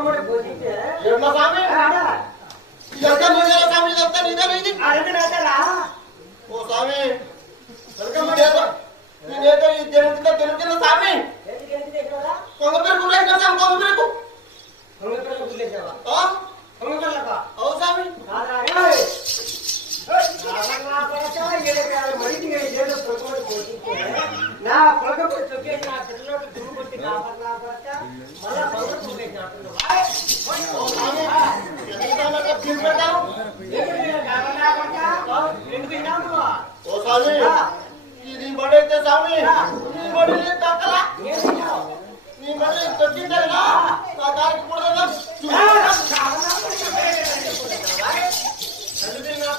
మడికి పోతే ఏమన్నా సామి ఇదంతా నీదే సామి ఇదంతా నీది అరగ నాదరా ఓ సామి వెల్కమ్ నీదేదో నీదేదో ఈ ఎందుకు ఎందుకు ఎక్కడా కొంగ పేరు కూడా సామి కొంగ పేరు పొలకమడి వదిలేసావా ఆ? పొలకమడక అవు సామి కాపర్లా కొరక మళ్ళా పొలకమడి తొక్కేసి అంటున్నావా ఓ సామి ఎందుకు సామి అట్లా ఫీల్ పెట్టావు ఎందుకు విన్నావు నువ్వు? ఓ సామి ఇది బడి అయితే సామి నీ బడి లేదు నీ బడి తొక్కిందా నా దానికి కూడా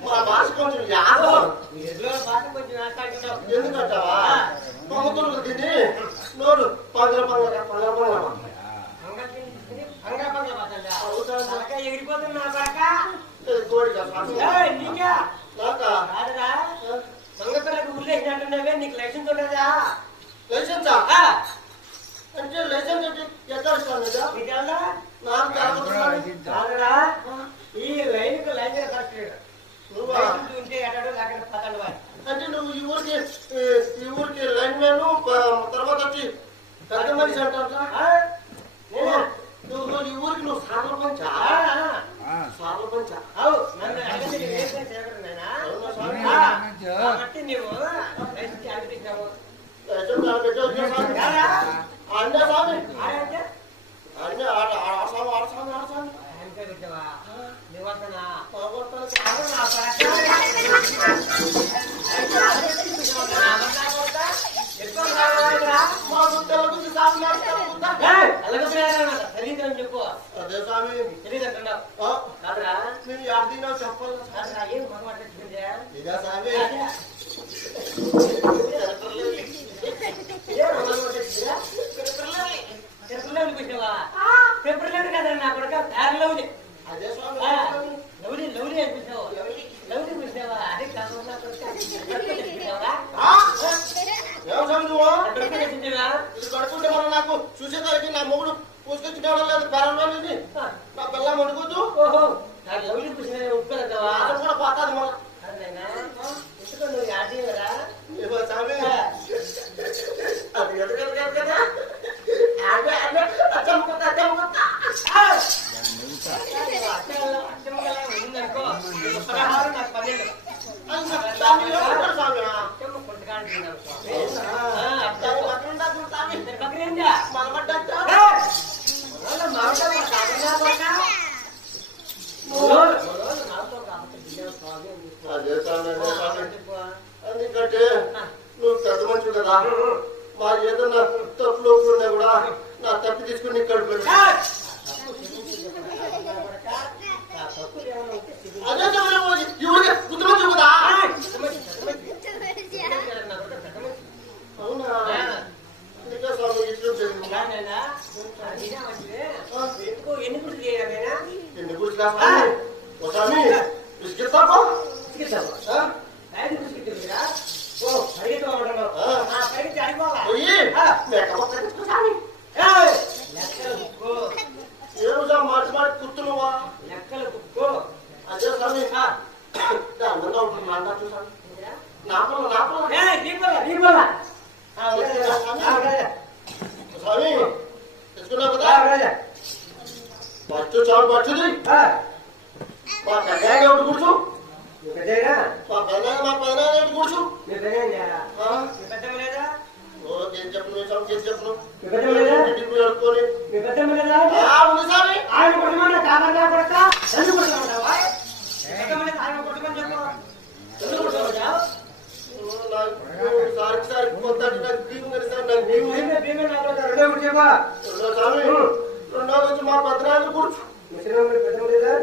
సింగాప ఓ స్వామి మా భాష కొంచెం యాదవ ఎందుకంటావా పొంగుతులు తిని నోరు పంగల పంగల పంగల పంగల ఎగిరిపోతున్నా కోడిగా నీకా? మంగపిల్లకు ఉల్లేసినట్టున్నావే నీకు లైసెన్స్ ఉండదా లైసెన్సా? ఆ, అంటే లైసెన్స్ అంటే ఎక్కడ? నాకు ఈ లైన్ కరెక్ట్ అంటే నువ్వు ఈ ఊరికి ఈ ఊరికి లైన్ మ్యాన్ తర్వాత వచ్చి పెద్ద మనిషి అంటా ఆ? నేనా? నువ్వు నువ్వు ఈ ఊరికి నువ్వు సార్ల పంచ ఆ, ఆ. సార్ల పంచ అవు నన్ను అడిగితే నీకు ఏ పని చేయకూడదు నాయనా? అవునా స్వామి? ఆ, కాబట్టి నీవు లైసెన్స్ అడిగిస్తావు ఎవరా? అంటే స్వామి ఆడంటే? అంటే ఆడ ఆడ స్వామి ఆడ స్వామి ఆడ స్వామి ఆయనకే పెట్టావా? నివర్తనా? బాగోతాను. అవును, నా పరక. ఎక్కువ కావాలిరా? మాకు తెలుగు స్వామి నాకు తెలుగుతా. ఏయ్, అలగపిల్లారా నాకు తెలీదని చెప్పు అదే స్వామి తెలియదంటున్నావు ఆ, కాదురా నేను యాడినా చెప్పాలి కాదురా ఏం మగమాట వచ్చిందే ఇదా స్వామి ఏం మగమాట వచ్చిందా పెప్పర్లేని పెట్టావా పెప్పర్లేని కదా నా కొడుక దారి ఉంది అదే స్వామి లవ్లీ లవ్లీ అనిపించావు అదే? ఏం వచ్చిందివా ఇది కడుకుంటే మనం నాకు చూసేసరికి నా మొగుడు పూసుకొచ్చి లేదు బెరంలోని నా పిల్ల మడుకోద్దు ఓహో అతను కూడా పోతాది స్వామి అది ఎదురు కదా అదే అదే అచ్చమ్ముకుంటా అచ్చమ్ముకుంటా స్వామి ఏమంటారు స్వామి దాని పక్కన ఉండాల్సిన స్వామి మనబడ్డా అదే స్వామి అదే స్వామి ఎందుకంటే నువ్వు పెద్ద మనిషి కదా మా ఏదన్నా తప్పులు ఉన్నా కూడా నా తప్పు తీసుకుని నీకు కడుపు పెట్టు. అదే సమయంలో ఈ ఊరికి గుర్తు మంచి కదా అవునా అందుకే స్వామి ఇట్లు చేయండి. ఎన్ని గురించి స్వామి బిస్కెట్తాపా ఆ? ఓ ఆ. పరిగెత్తి అడిగోవాలా పోయి మేక మొక్క తెచ్చుకో స్వామి ఏయ్! లెక్కలు బుక్కో ఏమి స్వామి మార్చి మార్చి కూర్చున్నావా? లెక్కలు బుక్కో అదే స్వామి అందంగా ఉంటుంది అందా చూసాను నాపల నాపల ఏయ్, దీపల దీపల ఆ, ఉండదు, ఆ, ఉండదు. స్వామి ఉండదు. పచ్చు చాలు పచ్చుది మా పెద్ద ఎవడు కూర్చు? నీ పెద్దయినా మా కూర్చు? అడుక్కొని. ఉంది ఆయన కొట్టమన్నా ఎందుకు కొట్టమంటావా ఎందుకు కొట్టమంటావు నాకు సారికి సారికి పొద్దుట నాకు భీము కలిసి నాకు భీము భీమే భీమే నాకు రెండో కూడా చెప్పా. రెండో స్వామి. రెండో వచ్చి మా పెదనాన్న కూర్చు చిన్నమ్మ పెద్దమ్మ లేదా?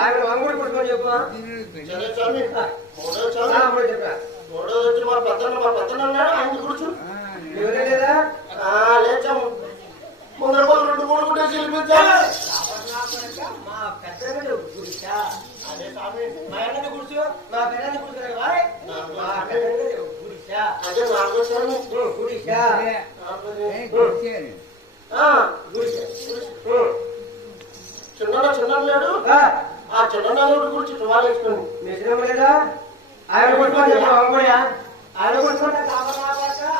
ఆయన అంగుడి కొట్టుకొని చెప్పు. సరే స్వామి. మూడో స్వామి. చెప్పా. మూడో వచ్చి మా పెద్దన్న మా పెద్దన్న ఉన్నాడు ఆయన కూర్చు లేదా? ఆ, లేచాము ముందర రెండు మూడు గుడ్డేసి వెళ్ళిపించాము మా అదే అదే చిన్న చిన్న లేడు ఆ చిన్న గురించి మీ చిన్నమ్మ లేదా? ఆయన చెప్పు అంగుడియా ఆయన కొట్టుకుంటా కావాలా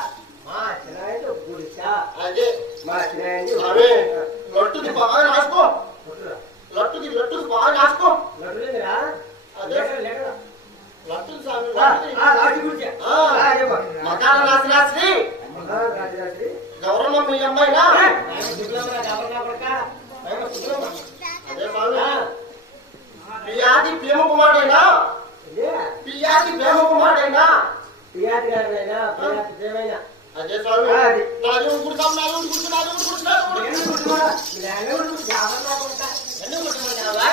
మా చిన్న గుడిచా అదే. మా చిన్న స్వామి లట్టుది బాగా రాసుకో. లట్టుది లట్టుది బాగా రాసుకో నడులేదురా అదే. లేకరా లట్టుది స్వామి ఆ, లట్టుది ఆ, రాజు గుడిచా ఆ. ఆ, చెప్పు మకాన రాసి రాసి ఆ, రాజు రాజు గౌరమ్మ మీ అమ్మాయినా ఆయన శుక్రమ్మ కావాలా కొడక ఆయన శుక్రమ్మ అదే స్వామి ఆ, పియాది ప్రేమ కుమారుడైనా ఇదే పియాది ప్రేమ కుమారుడైనా పియాతి గారినైనా పియాతి దేవైనా అదే స్వామి ఆ, అది. నా దేవుడు కుడుతాం నా దేవుడు కుడుతు నా దేవుడు కుడుతు నా దేవుడు ఎందుకు కొట్టుకోరా? మీ ఆయన కొట్టుకు కావాలా కొడక ఎందుకు కొట్టుకుంటావా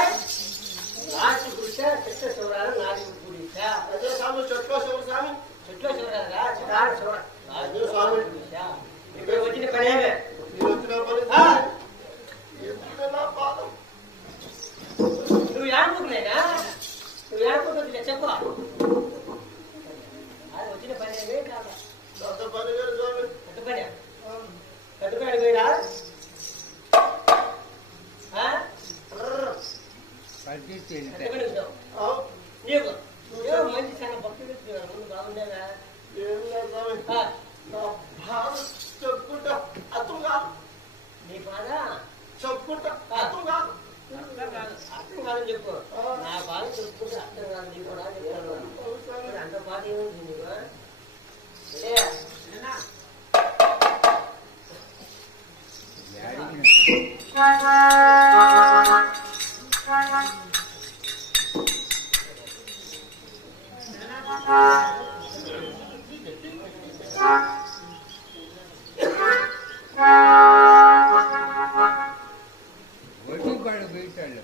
రాజు గుడిచా చెట్ల చూడాలి నాది గుడిచా అదే స్వామి చెట్లో శివుడు స్వామి చెట్లు చూడాలిరా చెట్టు చూడాలి అదే స్వామి గుడిచా ఇప్పుడు వచ్చిన పనేమే మీరు వచ్చిన పని ఆ. ఎందుకు నా పాదం నువ్వు ఏడుకుంటున్నాయినా? నువ్వు ఏడుకుంటుంది చెప్పు అది వచ్చిన పనేమే కాదా అంత పని లేదు స్వామి కట్టు పని కట్టు పని పోయినా కట్టు పని ఉంటావు ఆ, నీకు ఏమో మంచి చాలా భక్తులు ముందు బాగుండేవా ఏం లేదు స్వామి ఆ, నా బాధ చెప్పుకుంటా అర్థం కాదు నీ బాధ చెప్పుకుంటా అర్థం కాదు అర్థం కాదని చెప్పు నా బాధ చెప్పుకుంటే అర్థం కాదు నీ కూడా చెప్తాను మరి అంత బాధ ఏముంది నీకు ఏ,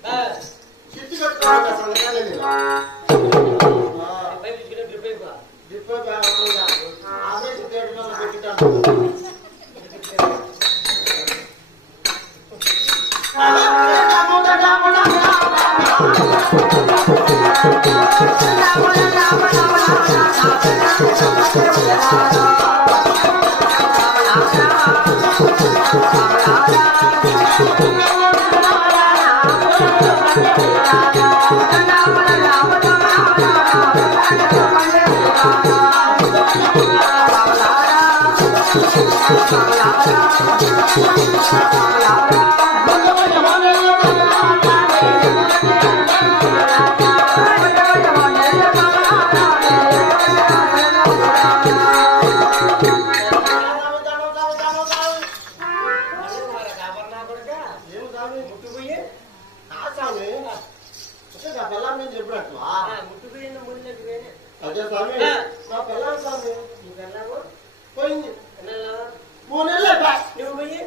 ఆ, చిట్టి కట్టుకోవాలి సంగతి లేదు. తీసుకుని డ్రిప్ అయిపో. వేనే. అదే స్వామి నా పిల్లలు స్వామి నీ పిల్లకు పోయింది పిల్లలు, మూడు నెలలు అయిపోయి నువ్వు పోయి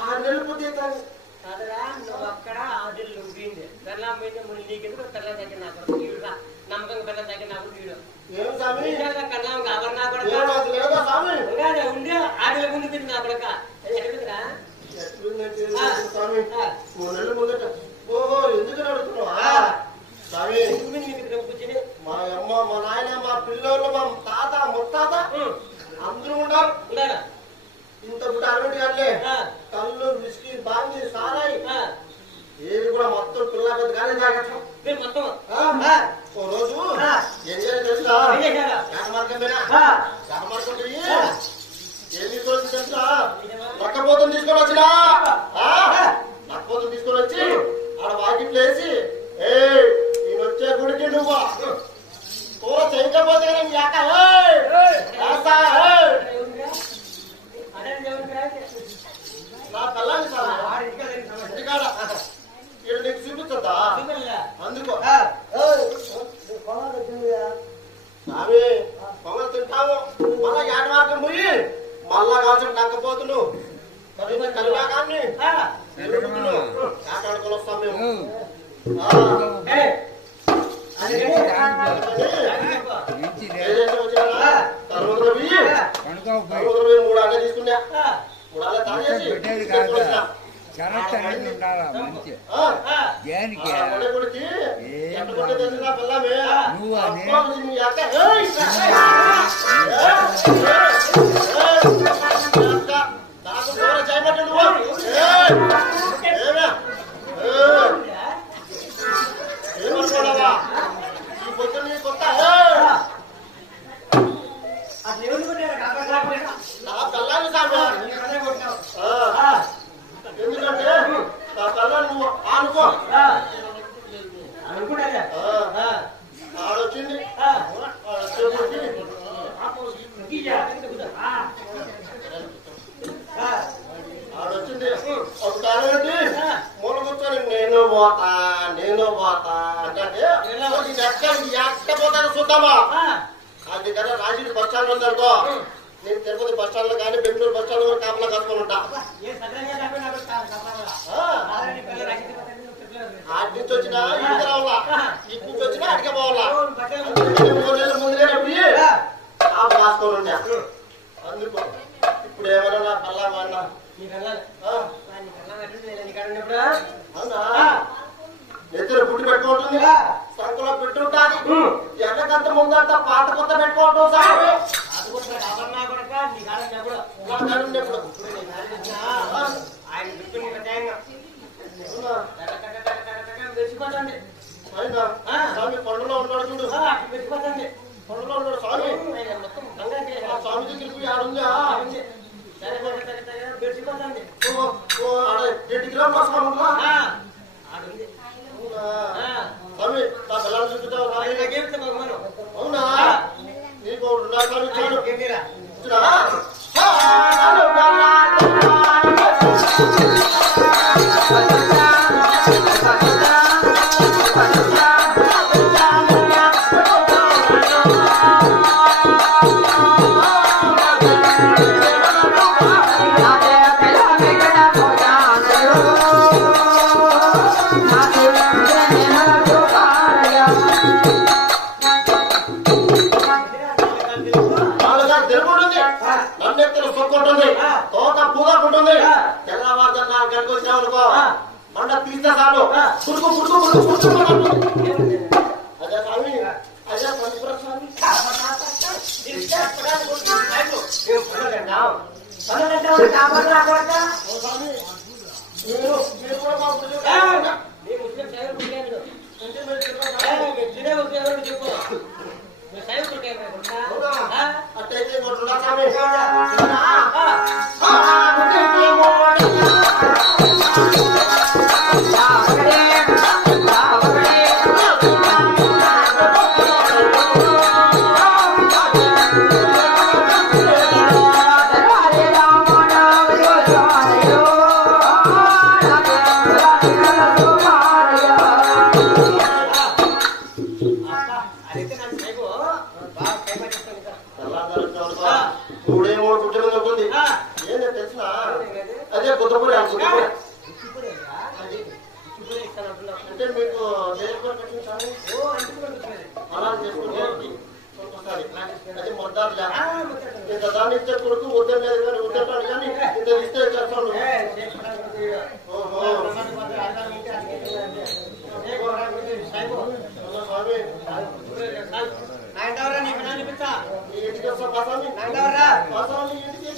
ఆరు నెలలు పోతే తాను కాదురా, నువ్వు అక్కడ ఆదిల్ ఉండింది పిల్లం పోయితే ముళ్ళు నీకెందుకు పిల్లం దగ్గర నా కొడుకు ఈడురా. నమ్మకంగా పిల్లం దగ్గర నా కొడుకు ఈడు. ఏం స్వామి నీకేదా పిల్లం కాపర్నా కొడుకా? ఏం అసలు లేదా స్వామి ఉండాలి, ఉండే ఆడిలో ముందు తిరిగి నా కొడుక అది ఎక్కడుందిరా? ఎట్లుందంటే ఆ. స్వామి ఆ. మూడు నెలలు ముందట ఓహో ఎందుకు అడుగుతున్నావా ఆ. స్వామి ఎందుకు మీద నీకు ఇక్కడ కూర్చుని? మా అమ్మ మా నాయన మా పిల్లలు మా తాత ముత్తాత ఉం, అందరూ ఉన్నారు ఉండాలా? ఇంత గుడ్డ అరవై గారులే ఆ, కళ్ళు విసికి బాంగి సారాయి ఆ, ఏది కూడా మొత్తం పిల్ల పెద్ద కానీ తాగటం మీరు మొత్తం ఆ? ఆ, ఓ రోజు ఆ. ఏం చేయాలి తెలుసా ఏం చేశారా? శాఖమార్గం మీద ఆ, శాఖమార్గం పోయి ఆ. ఏం తీసుకొని తెలుసా నిజమా? లక్కపోతం తీసుకొని వచ్చినా లక్కపోతం తీసుకొని వచ్చి ఆడ వాకిట్లు వేసి ఏ నేను వచ్చే గుడికి నువ్వు కూర చేయకపోతే కానీ నీ అక్క ఏయ్! వేస్తా, ఏయ్! నా పిల్లని సార్ ఇంటికాడ ఇక్కడ నీకు చూపించద్దా అందుకో ఏయ్! స్వామి పొగలు తింటాము మళ్ళా ఏట మార్గం పోయి మళ్ళా కాల్చిన నక్కపోతును మరి కలిగాకాన్ని ఎరుగుతును ఆటాడుకొని వస్తాం మేము ఆ, అందుకని ఏదైతే వచ్చినా తరువాత పోయి తరువాత పోయి మూడు అన్న తీసుకున్నా మూడు అన్న తాగేసి పెట్టేది కాదు కరెక్ట్ అనేది ఉండాలా మంచి దేనికి నువ్వు అని? నేను పోతా అంటే ఇది ఎక్కడ ఇది ఎక్కడ పోతానో చూద్దామా? అది కదా రాజీవ్ బస్ స్టాండ్ ఉందనుకో నేను తిరుపతి బస్ స్టాండ్లో కానీ బెంగళూరు బస్ స్టాండ్లో కాపలా కాసుకొని ఉంటా. ఆ, నుంచి వచ్చినా ఇంటికి రావాలా? ఇటు నుంచి వచ్చినా అడిగే పోవాలా? అందుకని ముందుగా కాసుకొని ఉండా. అందుకు ఇప్పుడు ఏమైనా నా పల్లా వాడినా? అవునా? నెత్తిన పుట్టి పెట్టుకుంటుంది సంకలో పెట్టుంటాది. ఎక్కకంత ముందంతా పాత కొత్త పెట్టుకుంటాం సార్. స్వామి కొండలో ఉన్నాడు చూడు కొండలో ఉన్నాడు స్వామి స్వామి దగ్గరికి ఆడుందా రెండు కిలోమీటర్ల స్వామి. స్వామి నా పిల్లలు చూపుతావు సొక్కుంటుంది తోక పూగకుంటుంది తెల్లవారుజాము నాలుగు గంటలకు వచ్చినామనుకో మండ తీస్తే చాలు. పురుగు పురుగు పురుగు పురుగు అంటుంది. ఏముంది? అదే స్వామి. అదే మీరు మీరు కూడా మూడే మూడు ఉంటుంది ఆ, ఏంటో తెలిసిన? అదే ఇచ్చిపోలే ఇస్తానంటున్నావు. అంటే మీకు. అలా చేసుకుంటే అది ముచ్చట. ఇంత దాన్ని ఇచ్చే కొడుకు వద్దని లేదు కానీ వద్దంటాడు కానీ ఇంత ఇస్తే చేస్తాడు. ఓహో స్వామి. నాయనవరా నీకు నాన్న పిచ్చా నీ ఇంటికి వస్తా స్వామి ఇంటికి.